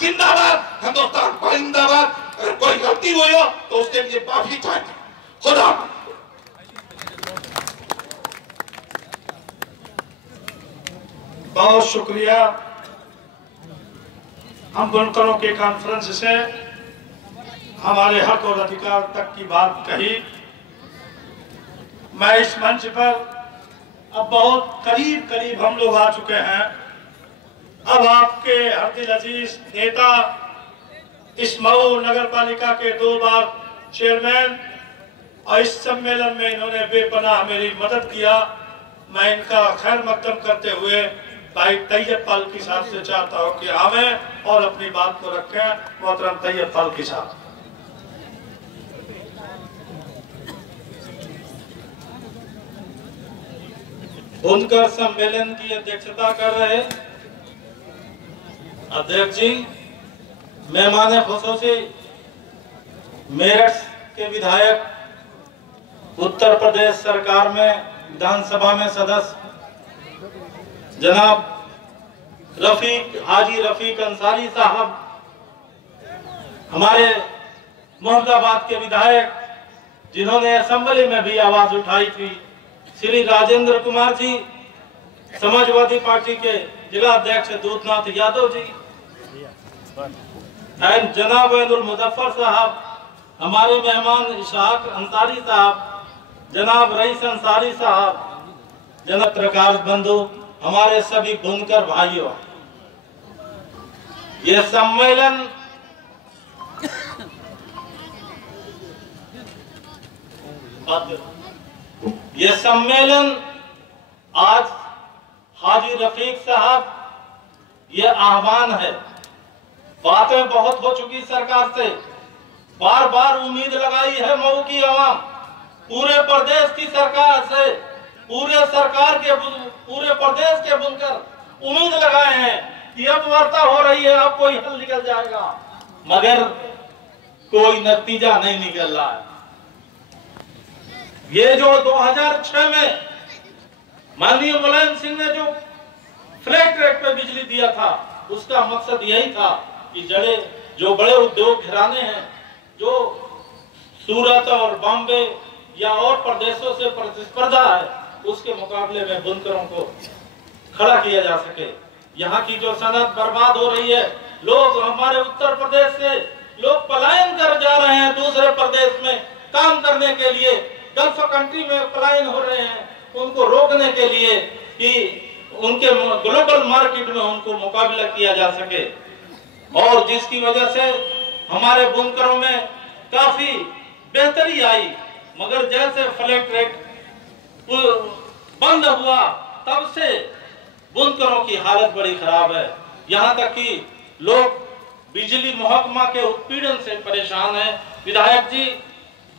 जिंदाबाद, हिंदुस्तान जिंदाबाद। अगर कोई गलती हुई हो तो उसके लिए माफी चाहते हैं। खुदा बहुत शुक्रिया। हम बुनकरों के कॉन्फ्रेंस से हमारे हक और अधिकार तक की बात कही। मैं इस मंच पर अब बहुत करीब हम लोग आ चुके हैं। अब आपके हरदिल अजीज नेता, इस मऊ नगर पालिका के 2 बार चेयरमैन, और इस सम्मेलन में इन्होंने बेपनाह मेरी मदद किया। मैं इनका खैर मकदम करते हुए भाई तैयब फाल्की साहब से चाहता हूं कि आवें और अपनी बात को रखें। मोहतरम तैयब फाल्की साहब। बुनकर सम्मेलन की अध्यक्षता कर रहे अध्यक्ष जी, मेहमान खुसूसी मेरठ के विधायक, उत्तर प्रदेश सरकार में विधानसभा में सदस्य जनाब हाजी रफीक अंसारी साहब, हमारे मोहम्मदाबाद के विधायक जिन्होंने असेंबली में भी आवाज उठाई थी, श्री राजेंद्र कुमार जी, समाजवादी पार्टी के जिला अध्यक्ष दूधनाथ यादव जी, एंड जनाब अब्दुल मुजफ्फर साहब, हमारे मेहमान इशाक अंसारी साहब, जनाब रईस अंसारी साहब, जनाब पत्रकार बंधु, हमारे सभी बुनकर भाइयों, ये सम्मेलन आज हाजी रफीक साहब, ये आह्वान है। बातें बहुत हो चुकी सरकार से, बार बार उम्मीद लगाई है मऊ की आवाम, पूरे प्रदेश की सरकार से, पूरे प्रदेश के बुनकर उम्मीद लगाए हैं कि अब वार्ता हो रही है, अब कोई हल निकल जाएगा, मगर कोई नतीजा नहीं निकल रहा है। ये जो 2006 में माननीय मुलायम सिंह ने जो फ्लैट रेट पे बिजली दिया था, उसका मकसद यही था कि जो बड़े उद्योग घराने हैं, जो सूरत और बॉम्बे या और प्रदेशों से प्रतिस्पर्धा है, उसके मुकाबले में बुनकरों को खड़ा किया जा सके। यहाँ की जो सनत बर्बाद हो रही है, लोग हमारे उत्तर प्रदेश से लोग पलायन कर जा रहे हैं दूसरे प्रदेश में काम करने के लिए, गल्फ कंट्री में पलायन हो रहे हैं, उनको रोकने के लिए कि उनके ग्लोबल मार्केट में उनको मुकाबला किया जा सके। और जिसकी वजह से हमारे बुनकरों में काफी बेहतरी आई, मगर जैसे फ्लैट रेट बंद हुआ तब से बुनकरों की हालत बड़ी खराब है। यहाँ तक कि लोग बिजली महकमा के उत्पीड़न से परेशान हैं विधायक जी,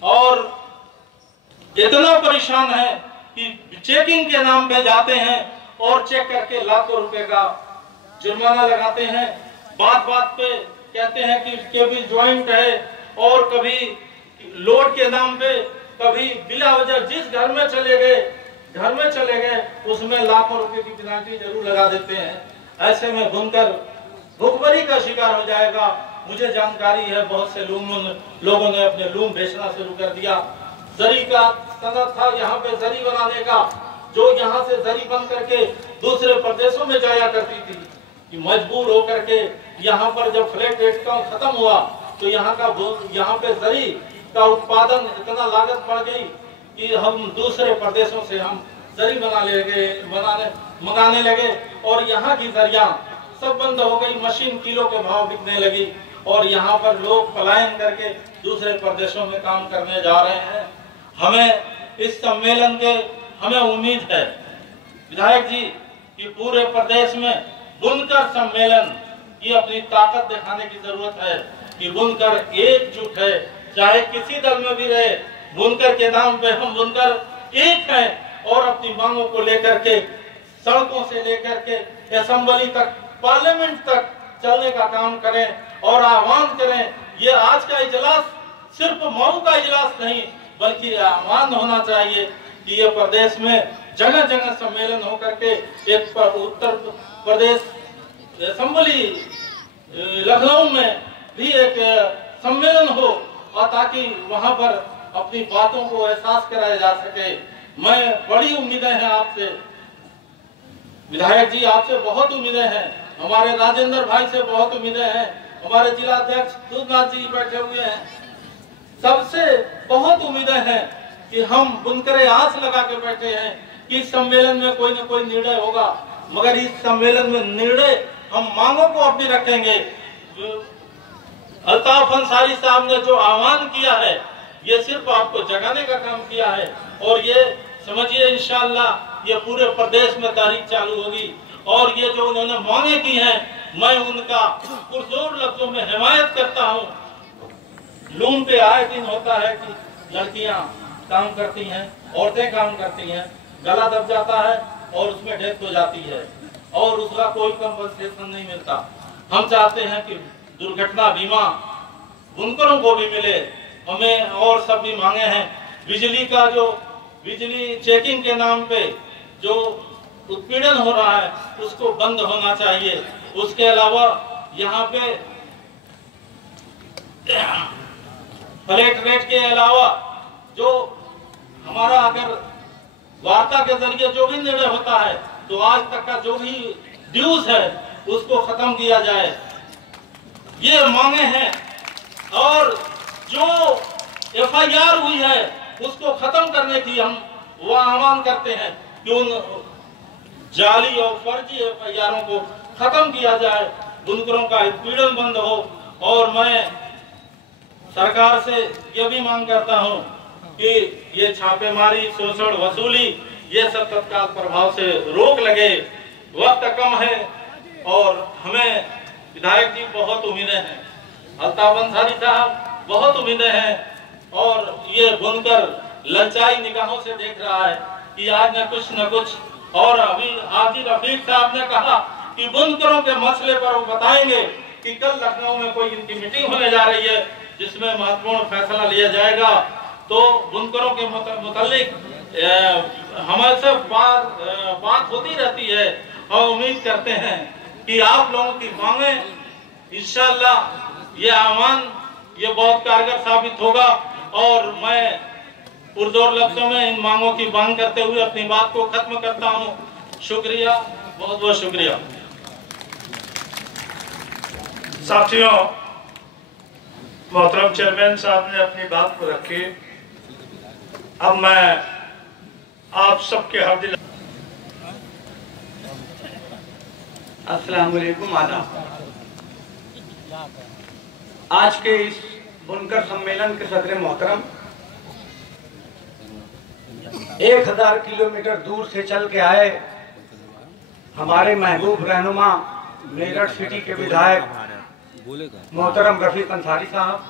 और इतना परेशान है कि चेकिंग के नाम पे जाते हैं और चेक करके लाखों रुपए का जुर्माना लगाते हैं। बात बात पे कहते हैं कि केबल ज्वाइंट है, और कभी लोड के नाम पे, कभी बिला वजह जिस घर में चले गए उसमें लाखों रुपए की पेनाल्टी जरूर लगा देते हैं। ऐसे में बुनकर भुखमरी का शिकार हो जाएगा। मुझे जानकारी है बहुत से लोगों ने अपने लूम बेचना शुरू कर दिया। जरी का सनत था यहाँ पे जरी बनाने का, जो यहाँ से जरी बन करके दूसरे प्रदेशों में जाया करती थी, कि मजबूर होकर के यहाँ पर जब फ्लैट रेट का खत्म हुआ तो यहाँ पे जरी का उत्पादन इतना लागत बढ़ गई कि हम दूसरे प्रदेशों से हम जरी मंगाने लगे, और यहाँ की जरिया सब बंद हो गई, मशीन किलो के भाव बिकने लगी, और यहाँ पर लोग पलायन करके दूसरे प्रदेशों में काम करने जा रहे हैं। हमें इस सम्मेलन के हमें उम्मीद है विधायक जी कि पूरे प्रदेश में बुनकर सम्मेलन की अपनी ताकत दिखाने की जरूरत है, कि बुनकर एकजुट है, चाहे किसी दल में भी रहे, बुनकर के नाम पे हम बुनकर एक हैं, और अपनी मांगों को लेकर के सड़कों से लेकर के असेंबली तक, पार्लियामेंट तक चलने का काम करें और आह्वान करें। ये आज का इजलास सिर्फ मऊ का इजलास नहीं, बल्कि आह्वान होना चाहिए कि ये प्रदेश में जगह जगह सम्मेलन होकर के एक उत्तर प्रदेश असेंबली लखनऊ में भी एक सम्मेलन हो और ताकि वहां पर अपनी बातों को एहसास कराया जा सके। मैं बड़ी उम्मीदें हैं आपसे विधायक जी, आपसे बहुत उम्मीदें हैं, हमारे राजेंद्र भाई से बहुत उम्मीदें हैं, हमारे जिला अध्यक्ष दूधनाथ जी बैठे हुए हैं, सबसे बहुत उम्मीदें हैं कि हम बुनकरे आस लगा के बैठे हैं कि इस सम्मेलन में कोई न कोई निर्णय होगा। मगर इस सम्मेलन में निर्णय हम मांगों को अपनी रखेंगे। अल्ताफ अंसारी साहब ने जो आह्वान किया है ये सिर्फ आपको जगाने का काम किया है और ये समझिए इंशाअल्लाह ये पूरे प्रदेश में तारीख चालू होगी। और ये जो उन्होंने मांगे की हैं मैं उनका पुरजोर लफ्जों में हिमायत करता हूँ। लूम पे आए दिन होता है कि लड़कियां काम करती हैं, औरतें काम करती हैं, गला दब जाता है और उसमें डेथ हो जाती है और उसका कोई कंपनसेशन नहीं मिलता। हम चाहते हैं कि दुर्घटना बीमा बुनकरों को भी मिले। हमें और सब भी मांगे हैं। बिजली का जो बिजली चेकिंग के नाम पे जो उत्पीड़न हो रहा है उसको बंद होना चाहिए। उसके अलावा यहाँ पे फ्लैट रेट के अलावा जो हमारा अगर वार्ता के जरिए जो भी निर्णय होता है तो आज तक का जो भी ड्यूज है उसको खत्म किया जाए, ये मांगे हैं। और जो FIR हुई है उसको खत्म करने की हम वो आह्वान करते हैं कि उन जाली और फर्जी FIRों को खत्म किया जाए, बुनकरों का उत्पीड़न बंद हो। और मैं सरकार से ये भी मांग करता हूँ कि ये छापेमारी, शोषण, वसूली ये सब तत्काल प्रभाव से रोक लगे। वक्त कम है और हमें विधायक जी बहुत उम्मीदें हैं, अल्ताफ अंसारी साहब बहुत उम्मीदें हैं और ये बुनकर ललचाई निगाहों से देख रहा है कि आज न कुछ। और अभी हाजी रफीक साहब ने कहा कि बुनकरों के मसले पर वो बताएंगे कि कल लखनऊ में कोई इनकी मीटिंग होने जा रही है जिसमें महत्वपूर्ण फैसला लिया जाएगा। तो बुनकरों के मुतालिक हमारे से बात होती रहती है और उम्मीद करते हैं कि आप लोगों की मांगे इंशाअल्लाह ये आह्वान ये बहुत कारगर साबित होगा। और मैं पुरजोर लफ्जों में इन मांगों की मांग करते हुए अपनी बात को खत्म करता हूँ। शुक्रिया, बहुत बहुत शुक्रिया। साथियों, मोहतरम चेयरमैन साहब ने अपनी बात को रखी। अब मैं आप सबके हार्दिक अस्सलाम वालेकुम, आदाब। आज के इस बुनकर सम्मेलन के सदर मोहतरम 1000 किलोमीटर दूर से चल के आए हमारे महबूब रहनुमा मेरठ सिटी के विधायक मोहतरम रफीक अंसारी साहब,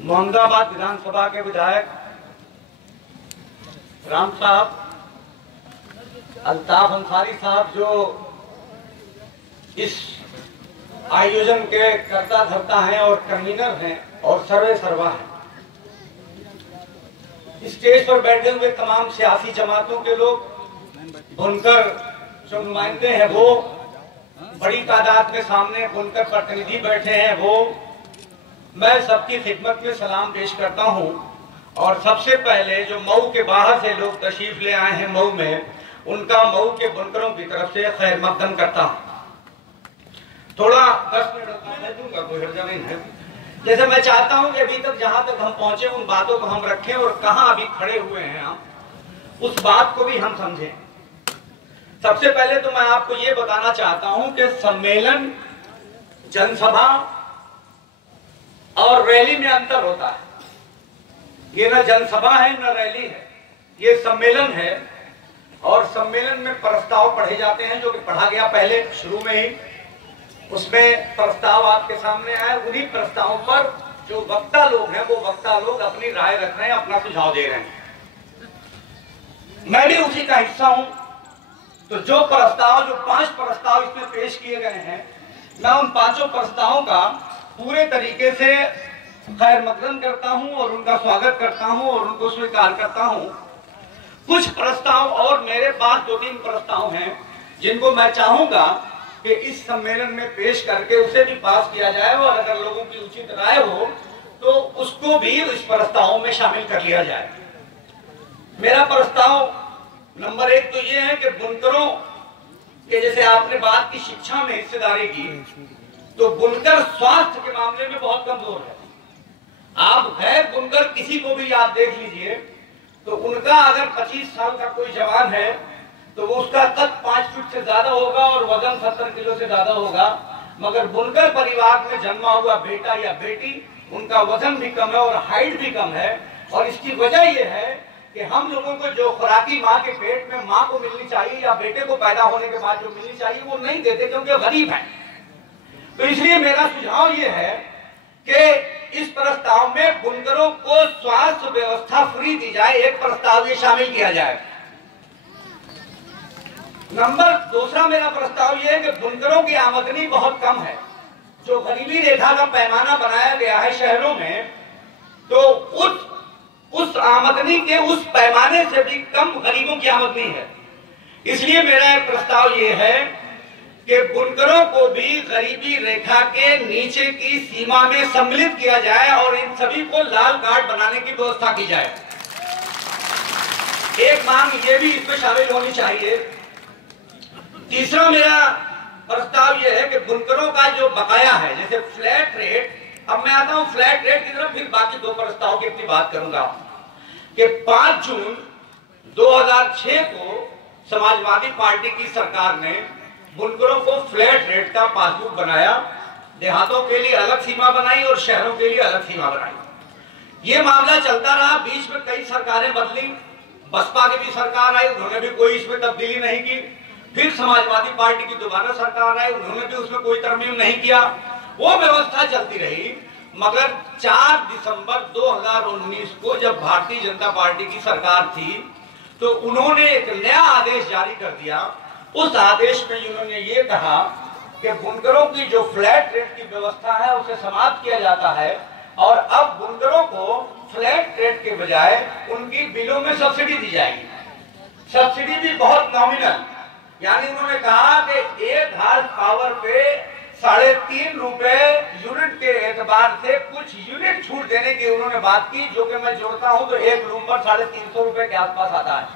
मोहम्मदाबाद विधानसभा के विधायक राम साहब, अल्ताफ अंसारी साहब जो इस आयोजन के कर्ता धर्ता हैं और कन्वीनर हैं और सर्वे सर्वा हैं। स्टेज पर बैठे हुए तमाम सियासी जमातों के लोग, बुनकर जो नुमाइंदे हैं वो, बड़ी तादाद में सामने बुनकर प्रतिनिधि बैठे हैं वो, मैं सबकी खिदमत में सलाम पेश करता हूं। और सबसे पहले जो मऊ के बाहर से लोग तशरीफ ले आए हैं मऊ में, उनका मऊ के बुनकरों की तरफ से खैर मकदम करता हूं। थोड़ा 10 मिनट दूंगा, कोई हर्जा नहीं है। जैसे मैं चाहता हूं कि अभी तक जहां तक हम पहुंचे उन बातों को हम रखें और कहां अभी खड़े हुए हैं हम उस बात को भी हम समझें। सबसे पहले तो मैं आपको ये बताना चाहता हूं कि सम्मेलन, जनसभा और रैली में अंतर होता है। ये न जनसभा है न रैली है, ये सम्मेलन है। और सम्मेलन में प्रस्ताव पढ़े जाते हैं, जो कि पढ़ा गया पहले शुरू में ही। उसमें प्रस्ताव आपके सामने आए, उन्हीं प्रस्तावों पर जो वक्ता लोग हैं वो वक्ता लोग अपनी राय रख रहे हैं, अपना सुझाव दे रहे हैं। मैं भी उसी का हिस्सा हूं। तो जो 5 प्रस्ताव इसमें पेश किए गए हैं, मैं उन 5 प्रस्तावों का पूरे तरीके से खैर मकदम करता हूं और उनका स्वागत करता हूं और उनको स्वीकार करता हूं। कुछ प्रस्ताव और मेरे पास 2-3 प्रस्ताव हैं जिनको मैं चाहूंगा कि इस सम्मेलन में पेश करके उसे भी पास किया जाए और अगर लोगों की उचित राय हो तो उसको भी इस प्रस्ताव में शामिल कर लिया जाए। मेरा प्रस्ताव नंबर 1 तो ये है कि बुनकरों के, जैसे आपने बात की शिक्षा में हिस्सेदारी की, तो बुनकर स्वास्थ्य के मामले में बहुत कमजोर है। आप गैर बुनकर किसी को भी आप देख लीजिए तो उनका अगर 25 साल का कोई जवान है तो वो उसका कद 5 फीट से ज्यादा होगा और वजन 70 किलो से ज्यादा होगा, मगर बुनकर परिवार में जन्मा हुआ बेटा या बेटी, उनका वजन भी कम है और हाइट भी कम है। और इसकी वजह यह है कि हम लोगों को जो खुराकी माँ के पेट में माँ को मिलनी चाहिए या बेटे को पैदा होने के बाद जो मिलनी चाहिए वो नहीं देते क्योंकि गरीब है। तो इसलिए मेरा सुझाव ये है कि इस प्रस्ताव में बुनकरों को स्वास्थ्य व्यवस्था फ्री दी जाए, एक प्रस्ताव ये शामिल किया जाए। नंबर 2 मेरा प्रस्ताव यह है कि बुनकरों की आमदनी बहुत कम है। जो गरीबी रेखा का पैमाना बनाया गया है शहरों में, तो उस आमदनी के उस पैमाने से भी कम गरीबों की आमदनी है। इसलिए मेरा एक प्रस्ताव यह है कि बुनकरों को भी गरीबी रेखा के नीचे की सीमा में सम्मिलित किया जाए और इन सभी को लाल कार्ड बनाने की व्यवस्था की जाए। एक मांग ये भी इसमें शामिल होनी चाहिए। तीसरा मेरा प्रस्ताव यह है कि बुनकरों का जो बकाया है, जैसे फ्लैट रेट, अब मैं आता हूं फ्लैट रेट की तरफ, फिर बाकी 2 प्रस्ताव की अपनी बात करूंगा। कि 5 जून 2006 को समाजवादी पार्टी की सरकार ने बुनकरों को फ्लैट रेट का पासबुक बनाया, देहातों के लिए अलग सीमा बनाई और शहरों के लिए अलग सीमा बनाई। ये मामला चलता रहा, बीच में कई सरकारें बदली, बसपा की भी सरकार आई, उन्होंने भी कोई इसमें तब्दीली नहीं की। फिर समाजवादी पार्टी की दोबारा सरकार आई, उन्होंने भी उसमें कोई तरमीम नहीं किया। वो व्यवस्था चलती रही, मगर 4 दिसंबर 2019 को जब भारतीय जनता पार्टी की सरकार थी तो उन्होंने एक नया आदेश जारी कर दिया। उस आदेश में उन्होंने ये कहा कि बुनकरों की जो फ्लैट रेट की व्यवस्था है उसे समाप्त किया जाता है और अब बुनकरों को फ्लैट रेट के बजाय उनकी बिलों में सब्सिडी दी जाएगी। सब्सिडी भी बहुत नॉमिनल, यानी उन्होंने कहा कि 1 हार्स पावर पे 3.5 रुपए यूनिट के एतबार से कुछ यूनिट छूट देने की उन्होंने बात की, जो कि मैं जोड़ता हूं तो 1 रूम पर 350 रुपए के आसपास आता है।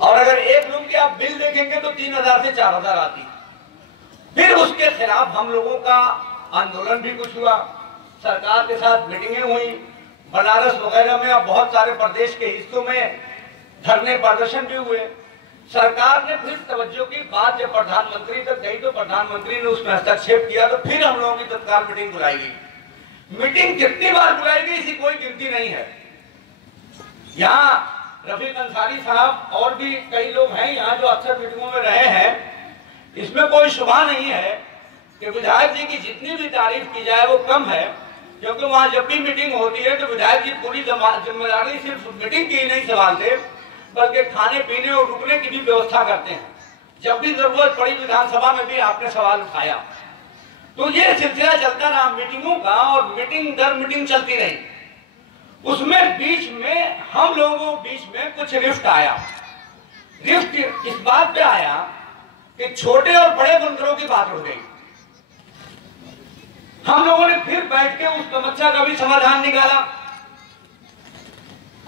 और अगर 1 रूम की आप बिल देखेंगे तो 3000 से 4000 आती। फिर उसके खिलाफ हम लोगों का आंदोलन भी कुछ हुआ, सरकार के साथ मीटिंगें हुई, बनारस वगैरह में, अब बहुत सारे प्रदेश के हिस्सों में धरने प्रदर्शन भी हुए। सरकार ने फिर तवज्जो की बात जब प्रधानमंत्री तक गई तो प्रधानमंत्री ने उसमें हस्तक्षेप किया, तो फिर हम लोगों की तत्काल मीटिंग बुलाई गई। मीटिंग कितनी बार बुलाई गई इसकी कोई गिनती नहीं है। यहाँ रफीक अंसारी साहब और भी कई लोग हैं यहाँ जो अक्सर मीटिंगों में रहे हैं। इसमें कोई शुबा नहीं है कि विधायक जी की जितनी भी तारीफ की जाए वो कम है, क्योंकि वहां जब भी मीटिंग होती है तो विधायक जी पूरी जिम्मेदारी सिर्फ मीटिंग की ही नहीं संभालते बल्कि खाने पीने और रुकने की भी व्यवस्था करते हैं। जब भी जरूरत पड़ी विधानसभा में भी आपने सवाल उठाया, तो ये सिलसिला चलता रहा मीटिंगों का और मीटिंग दर मीटिंग चलती रही। उसमें बीच में हम लोगों के बीच में कुछ रिफ्ट आया। रिफ्ट इस बात पे आया कि छोटे और बड़े बुनकरों की बात हो गई। हम लोगों ने फिर बैठ के उस समस्या का भी समाधान निकाला।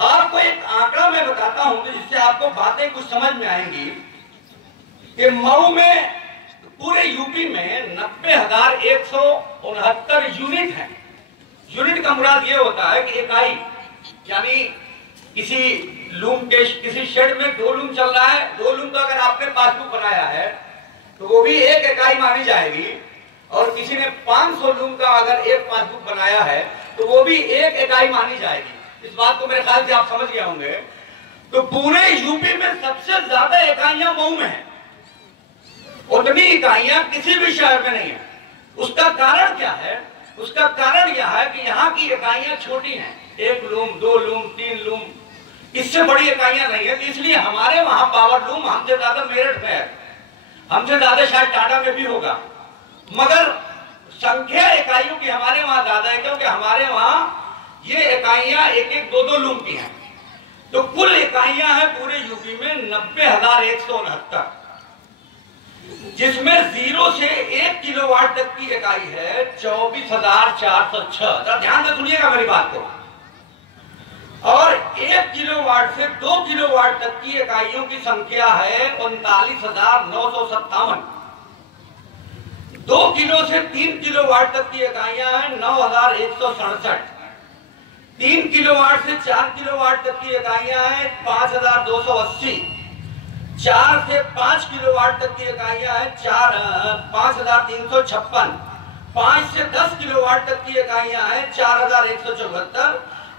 आपको एक आंकड़ा मैं बताता हूं तो जिससे आपको बातें कुछ समझ में आएंगी कि मऊ में पूरे यूपी में 90,169 यूनिट है। यूनिट का मुराद ये होता है कि इकाई, यानी किसी लूम के किसी शेड में 2 लूम चल रहा है, 2 लूम का अगर आपने पासबुक बनाया है तो वो भी 1 इकाई मानी जाएगी, और किसी ने 500 लूम का अगर एक पासबुक बनाया है तो वो भी 1 इकाई मानी जाएगी। इस बात को मेरे ख्याल से आप समझ गए होंगे। तो पूरे यूपी में सबसे ज्यादा इकाइयां मऊ में है, उतनी इकाइयां किसी भी शहर में नहीं है। उसका कारण क्या है? उसका कारण यह है कि यहाँ की इकाइयां छोटी हैं, 1 लूम, 2 लूम, 3 लूम, इससे बड़ी इकाइयां नहीं है। तो इसलिए हमारे वहां पावर लूम हमसे ज्यादा मेरठ में है, हमसे ज्यादा शायद टाटा में भी होगा, मगर संख्या इकाइयों की हमारे वहां ज्यादा है, क्योंकि हमारे वहां ये इकाइयां 1-1, 2-2 लूम की हैं। तो कुल इकाइयां हैं पूरे यूपी में 90,169। जिसमें 0 से 1 किलोवाट तक की इकाई है 24,406। ध्यान से सुनिएगा मेरी बात को। और 1 किलोवाट से 2 किलोवाट तक की इकाइयों की संख्या है 39,957। 2 किलो से 3 किलोवाट तक की इकाइयां हैं 9,167। 3 किलोवाट से 4 किलोवाट तक की इकाइयां हैं 5,280। 4 से 5 किलोवाट तक की इकाइयां हैं 5,356। 5 से 10 किलोवाट तक की इकाइयां हैं 4,174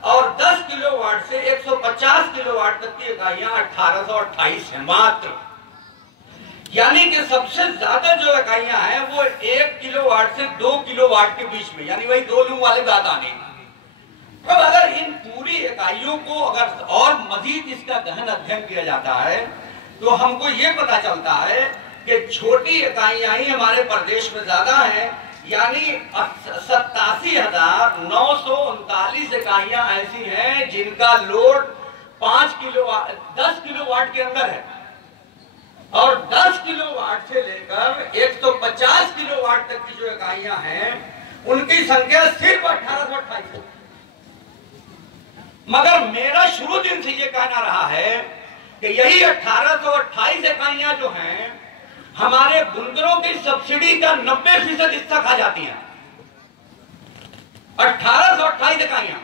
और 10 किलोवाट से 150 किलोवाट तक की इकाइयां 1,828 हैं मात्र। यानी कि सबसे ज्यादा जो इकाइयां हैं वो 1 किलोवाट से 2 किलोवाट के बीच में, यानी वही 2 लूम वाले बात आने। अब अगर इन पूरी इकाइयों को अगर और मजीद इसका गहन अध्ययन किया जाता है तो हमको ये पता चलता है कि छोटी इकाइयां ही हमारे प्रदेश में ज्यादा हैं, यानी 87,939 इकाइयां ऐसी हैं जिनका लोड 5 किलोवाट 10 किलोवाट के अंदर है और 10 किलोवाट से लेकर 150 किलोवाट तक की जो इकाइयां हैं उनकी संख्या सिर्फ 1,828 है। मगर मेरा शुरू दिन से ये कहना रहा है कि यही 1,828 इकाइयां जो हैं हमारे बुनकरों की सब्सिडी का 90% हिस्सा खा जाती हैं। 1,828 इकाइयां।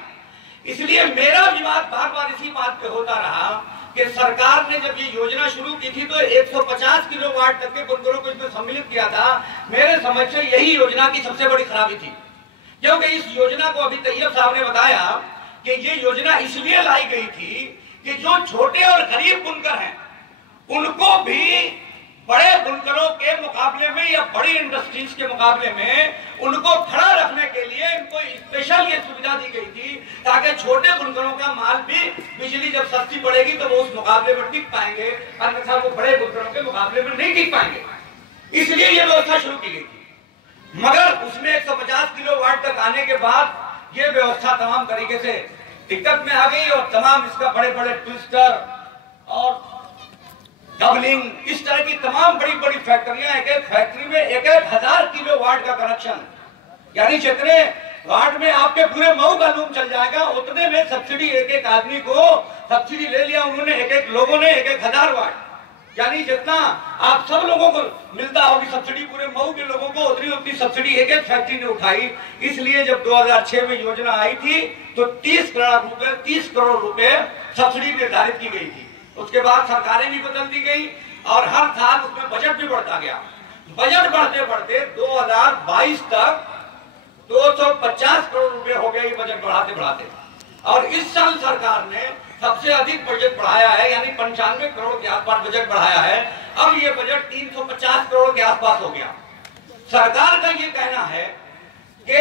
इसलिए मेरा विवाद बार बार इसी बात पे होता रहा कि सरकार ने जब ये योजना शुरू की थी तो 150 किलोवाट तक के बुनकरों को इसमें सम्मिलित किया था। मेरे समझ से यही योजना की सबसे बड़ी खराबी थी, क्योंकि इस योजना को अभी तैयब साहब ने बताया कि ये योजना इसलिए लाई गई थी कि जो छोटे और गरीब बुनकर हैं उनको भी बड़े बुनकरों के मुकाबले में या बड़ी इंडस्ट्रीज के मुकाबले में उनको खड़ा रखने के लिए इनको स्पेशल ये सुविधा दी गई थी ताकि छोटे बुनकरों का माल भी बिजली जब सस्ती पड़ेगी तो वो उस मुकाबले में टिक पाएंगे, अन्यथा वो बड़े बुनकरों के मुकाबले में नहीं टिक पाएंगे। इसलिए ये व्यवस्था शुरू की गई थी। मगर उसमें 150 किलोवाट तक आने के बाद ये व्यवस्था तमाम तरीके से दिक्कत में आ गई और तमाम इसका बड़े बड़े ट्विस्टर और डबलिंग इस तरह की तमाम बड़ी बड़ी फैक्ट्रियां, एक एक फैक्ट्री में 1,000 किलोवाट का कनेक्शन, यानी जितने वाट में आपके पूरे मऊ का लूम चल जाएगा उतने में सब्सिडी एक एक आदमी को सब्सिडी ले लिया उन्होंने, एक एक लोगों ने 1,000 वाट, यानी जितना आप सब लोगों को मिलता होगी सब्सिडी पूरे मऊ के लोगों को उतनी सब्सिडी एक एक फैक्ट्री ने उठाई। इसलिए जब 2006 में योजना आई थी तो 30 करोड़ रुपए सब्सिडी निर्धारित की गई थी। उसके बाद सरकारें भी बदल दी गई और हर साल उसमें बजट भी बढ़ता गया। बजट बढ़ते बढ़ते 2022 तक 250 करोड़ रुपए हो गए ये बजट बढ़ाते बढ़ाते। और इस साल सरकार ने सबसे अधिक बजट बढ़ाया है, यानी 95 करोड़ के आसपास बजट बढ़ाया है। अब ये बजट 350 करोड़ के आसपास हो गया। सरकार का ये कहना है कि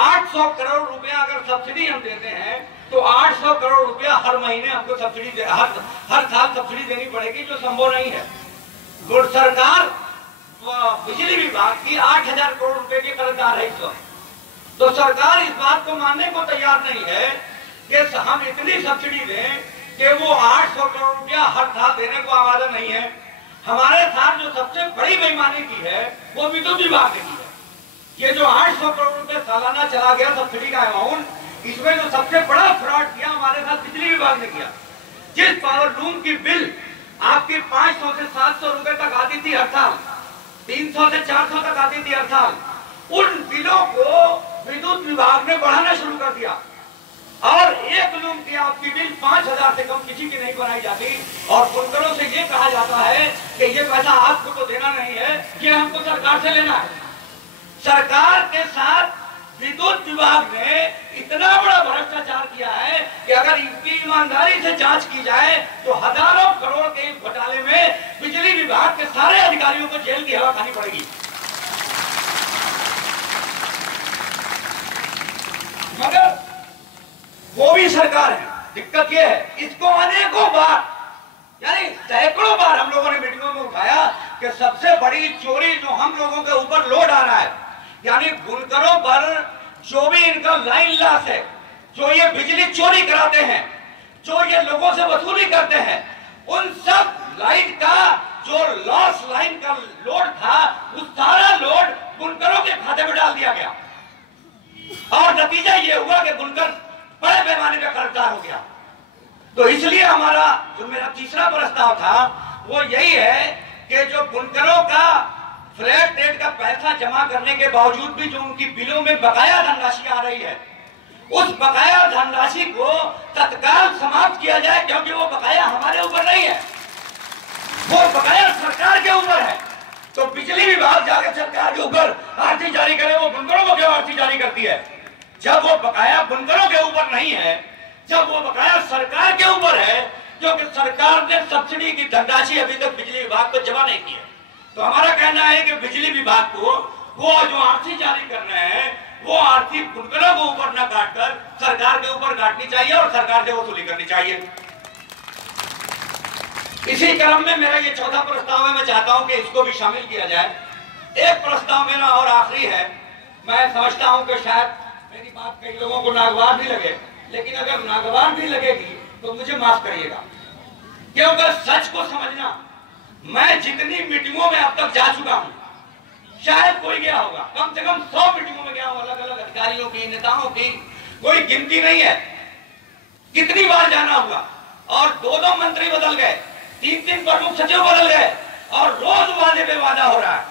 800 करोड़ रुपया अगर सब्सिडी हम देते हैं तो 800 करोड़ रुपया हर महीने हमको सब्सिडी हर साल सब्सिडी देनी पड़ेगी, जो संभव नहीं है। सरकार बिजली विभाग की 8,000 करोड़ रुपए की कर्जदार है इस वक्त। तो सरकार इस बात को मानने को तैयार नहीं है कि हम इतनी सब्सिडी दें कि वो 800 करोड़ रुपया हर साल देने को आमादा नहीं है। हमारे साथ जो सबसे बड़ी बेईमानी की है वो विद्युत विभाग ने की है। ये जो 800 करोड़ रुपए सालाना चला गया सब्सिडी का अमाउंट, इसमें जो सबसे बड़ा फ्रॉड किया हमारे साथ बिजली विभाग ने किया। जिस पावर लूम की बिल आपकी 500 से 700 रुपए तक आती थी हर साल, 300 से 400 तक आती थी हर साल, उन बिलों को विद्युत विभाग ने बढ़ाना शुरू कर दिया और एक लूम की आपकी बिल 5,000 से कम किसी की नहीं बनाई जाती। और बुनकरों से ये कहा जाता है कि ये पैसा आपको तो देना नहीं है, ये हमको सरकार से लेना है। सरकार के साथ विद्युत विभाग ने इतना बड़ा भ्रष्टाचार किया है कि अगर इनकी ईमानदारी से जांच की जाए तो हजारों करोड़ के इस घोटाले में बिजली विभाग के सारे अधिकारियों को जेल की हवा खानी पड़ेगी। मगर वो भी सरकार है। दिक्कत ये है, इसको अनेकों बार यानी सैकड़ों बार हम लोगों ने मीटिंगों में उठाया कि सबसे बड़ी चोरी जो हम लोगों के ऊपर लोड आ रहा है, यानी बुनकरों पर जो भी इनका लाइन लॉस है, जो ये बिजली चोरी कराते हैं, जो ये लोगों से वसूली करते हैं, उन सब लाइन का जो लॉस लाइन का लोड था उस सारा लोड बुनकरों के खाते में डाल दिया गया और नतीजा ये हुआ कि बुनकर बड़े पैमाने पे कर्जदार हो गया। तो इसलिए हमारा जो मेरा तीसरा प्रस्ताव था वो यही है कि जो बुनकरों का फ्लैट रेट का पैसा जमा करने के बावजूद भी जो उनकी बिलों में बकाया धनराशि आ रही है, उस बकाया धनराशि को तत्काल समाप्त किया जाए, क्योंकि वो बकाया हमारे ऊपर नहीं है, वो बकाया सरकार के ऊपर है। तो बिजली विभाग जाकर सरकार के ऊपर आरती जारी करे, वो बुनकरों को क्यों आरती जारी करती है? जब वो बकाया बुनकरों के ऊपर नहीं है, जब वो बकाया सरकार के ऊपर है, क्योंकि सरकार ने सब्सिडी की धनराशि अभी तक बिजली विभाग को जमा नहीं की है। तो हमारा कहना है कि बिजली विभाग को वो जो आरती जारी कर रहे हैं वो आरती बुनकरों को ऊपर न काटकर सरकार के ऊपर काटनी चाहिए और सरकार से वसूली करनी चाहिए। इसी क्रम में मेरा ये चौथा प्रस्ताव है, मैं चाहता हूं कि इसको भी शामिल किया जाए। एक प्रस्ताव मेरा और आखिरी है। मैं समझता हूं कि शायद मेरी बात कई लोगों को नागवार भी लगे, लेकिन अगर नागवार भी लगेगी तो मुझे माफ करिएगा, क्योंकि सच को समझना, मैं जितनी मीटिंगों में अब तक जा चुका हूं, शायद कोई गया होगा, कम से कम 100 मीटिंगों में गया हूं, अलग अलग अधिकारियों की, नेताओं की, कोई गिनती नहीं है कितनी बार जाना हुआ। और 2-2 मंत्री बदल गए, 3-3 प्रमुख सचिव बदल गए और रोज वादे पे वादा हो रहा है।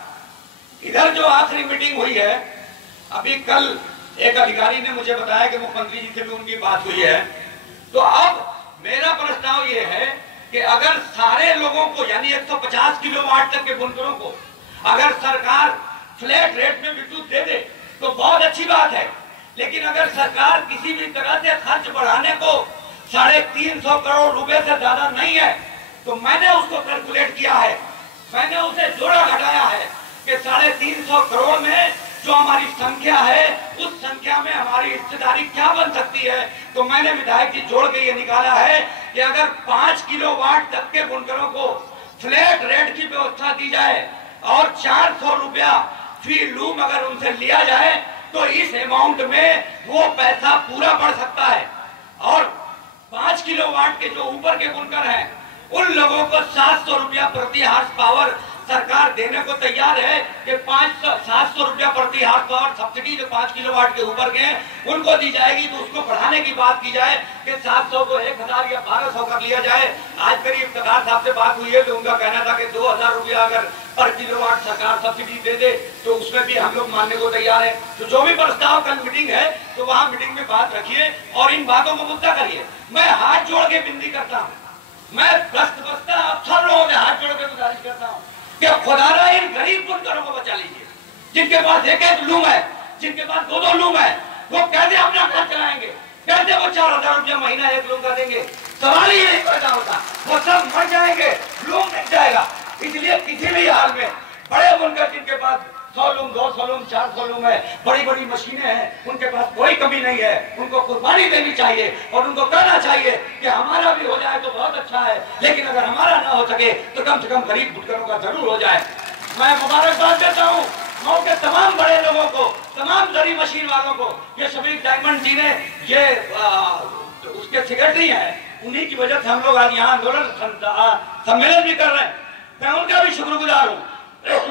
इधर जो आखिरी मीटिंग हुई है, अभी कल एक अधिकारी ने मुझे बताया कि मुख्यमंत्री जी से भी उनकी बात हुई है। तो अब मेरा प्रस्ताव यह है कि अगर सारे लोगों को, यानी 150 किलोवाट तक के बुनकरों को अगर सरकार फ्लैट रेट में विद्युत दे दे तो बहुत अच्छी बात है। लेकिन अगर सरकार किसी भी तरह से खर्च बढ़ाने को 350 करोड़ रुपए से ज्यादा नहीं है, तो मैंने उसको कैलकुलेट किया है, मैंने उसे जोड़ा घटाया है कि 350 करोड़ में जो हमारी संख्या है उस संख्या में हमारी हिस्सेदारी क्या बन सकती है। तो मैंने विधायक जी जोड़ के ये निकाला है कि अगर 5 किलोवाट तक के बुनकरों को फ्लैट रेट की व्यवस्था दी जाए और 400 रुपया फी लूम अगर उनसे लिया जाए तो इस अमाउंट में वो पैसा पूरा बढ़ सकता है। और 5 किलोवाट के जो ऊपर के बुनकर हैं उन लोगों को 700 रुपया प्रति हार्स पावर सरकार देने को तैयार है कि 700 रुपया प्रति हार्स पावर सब्सिडी जो 5 किलोवाट के ऊपर के हैं उनको दी जाएगी। तो उसको बढ़ाने की बात की जाए कि 700 को 1000 या 1200 कर लिया जाए। आज करीब सरकार साहब से बात हुई है तो उनका कहना था कि 2000 रुपया अगर पर किलोवाट सरकार सब्सिडी दे दे तो उसमें भी हम लोग मानने को तैयार है। तो जो भी प्रस्ताव कल मीटिंग है तो वहाँ मीटिंग में बात रखिए और इन बातों को मुद्दा करिए। मैं हाथ जोड़ के विनती करता हूँ, मैं आप सब लोगों से हाथ जोड़ के गुजारिश करता हूँ कि खुदारा इन गरीब बुनकरों को बचा लीजिए, जिनके पास एक लूम है, जिनके पास 2-2 लूम है, वो कैसे अपना घर चलाएंगे, कैसे वो 4000 रुपया महीना एक लूम का देंगे? सवाल ही नहीं पैदा होता, वो सब मर जाएंगे, लूम मिट जाएगा। इसलिए किसी भी हाल में बड़े बुनकर जिनके पास 100 लूम, 200 लूम, 400 लूम है, बड़ी बड़ी मशीनें हैं, उनके पास कोई कमी नहीं है, उनको कुर्बानी देनी चाहिए और उनको कहना चाहिए कि हमारा भी हो जाए तो बहुत अच्छा है, लेकिन अगर हमारा ना हो सके तो कम से कम गरीब बुनकरों का जरूर हो जाए। मैं मुबारकबाद देता हूँ मऊ के तमाम बड़े लोगों को, तमाम दरी मशीन वालों को। ये शफीक डायमंड जी ने ये उसके सेक्रेटरी हैं, उन्हीं की वजह से हम लोग आज यहाँ आंदोलन सम्मेलन भी कर रहे हैं। मैं उनका भी शुक्रगुजार हूँ।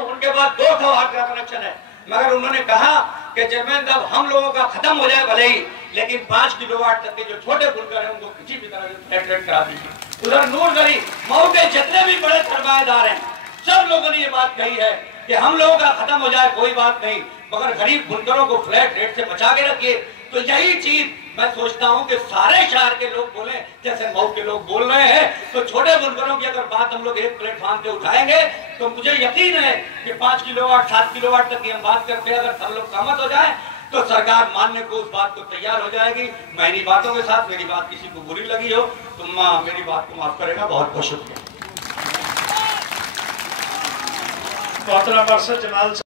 उनके पास 200 वाट का कनेक्शन है, मगर उन्होंने कहा कि जब हम लोगों का खत्म हो जाए भले ही, लेकिन 5 किलोवाट तक के जो छोटे बुनकर हैं उनको किसी भी तरह से फ्लैट रेट करा दीजिए। उधर नूरगढ़ी मऊ के जितने भी बड़े सरमाएदार हैं सब लोगों ने ये बात कही है कि हम लोगों का खत्म हो जाए कोई बात नहीं, मगर गरीब बुनकरों को फ्लैट रेट से बचा के रखिए। तो यही चीज मैं सोचता हूं कि सारे शहर के लोग बोले जैसे मऊ के लोग बोल रहे हैं। तो छोटे बुनकरों की अगर बात हम लोग एक प्लेटफॉर्म पे उठाएंगे तो मुझे यकीन है कि 5 किलोवाट 7 किलोवाट तक की हम बात करते हैं, अगर सब लोग सहमत हो जाए तो सरकार मानने को उस बात को तैयार हो जाएगी। मैं इन्हीं बातों के साथ, मेरी बात किसी को बुरी लगी हो तो मेरी बात को माफ करेगा। बहुत बहुत शुक्रिया। पार्षद जमाल